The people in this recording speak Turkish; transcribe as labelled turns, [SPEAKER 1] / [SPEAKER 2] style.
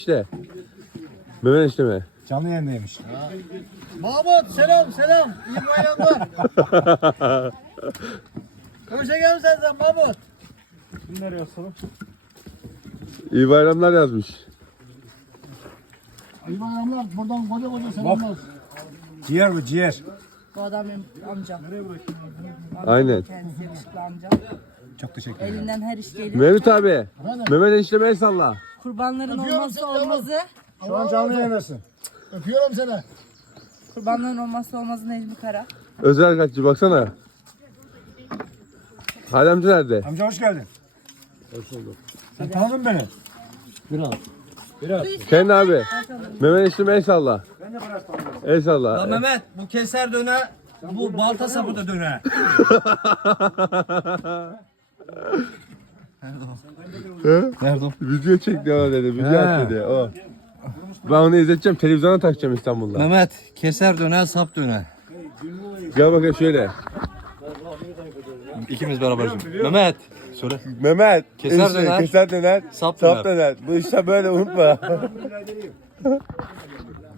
[SPEAKER 1] İşte. Mehmet işte mi?
[SPEAKER 2] Canlı yayındaymış.
[SPEAKER 3] Mahmut selam. İyi bayramlar. Köşe gel sen Mahmut.
[SPEAKER 2] Nereye asalım?
[SPEAKER 1] İyi bayramlar yazmış.
[SPEAKER 3] İyi bayramlar. Buradan koca selamlar.
[SPEAKER 2] Ciğer bu ciğer.
[SPEAKER 4] Bu adam benim amcam.
[SPEAKER 1] Aynen.
[SPEAKER 4] Kendisi yakışıklı amcam.
[SPEAKER 2] Çok teşekkür ederim.
[SPEAKER 4] Elinden her iş gelir.
[SPEAKER 1] Mehmet abi. Mehmet enişteme el salla.
[SPEAKER 4] Kurbanların
[SPEAKER 3] Öpüyorum
[SPEAKER 4] olmazsa
[SPEAKER 3] seni yavrum.
[SPEAKER 4] olmazı.
[SPEAKER 2] Şu an canlı yayındasın.
[SPEAKER 3] Öpüyorum seni.
[SPEAKER 4] Kurbanların olmazsa olmazı Necmi Kara.
[SPEAKER 1] Özel kaççı baksana. Hadi amca nerede?
[SPEAKER 2] Amca hoş geldin. Hoş bulduk. Sen tanıdın beni. Biraz.
[SPEAKER 1] Kendi abi. Mehmet enişteme el salla.
[SPEAKER 2] Ben de biraz tanıdım.
[SPEAKER 1] El salla.
[SPEAKER 5] Ya Mehmet bu keser döne, bu balta sapı da döne.
[SPEAKER 1] Nerede o? Video çekti ona dedi. Video at dedi. O. Ben onu izleteceğim. Televizyona takacağım İstanbul'da.
[SPEAKER 5] Mehmet keser döne, sap döne.
[SPEAKER 1] Gel bakayım şöyle.
[SPEAKER 5] İkimiz beraber. Mehmet söyle.
[SPEAKER 1] Mehmet.
[SPEAKER 5] Keser
[SPEAKER 1] enişte,
[SPEAKER 5] döner.
[SPEAKER 1] Keser döner.
[SPEAKER 5] Sap
[SPEAKER 1] Sap
[SPEAKER 5] döner.
[SPEAKER 1] döner. Bu işte böyle unutma.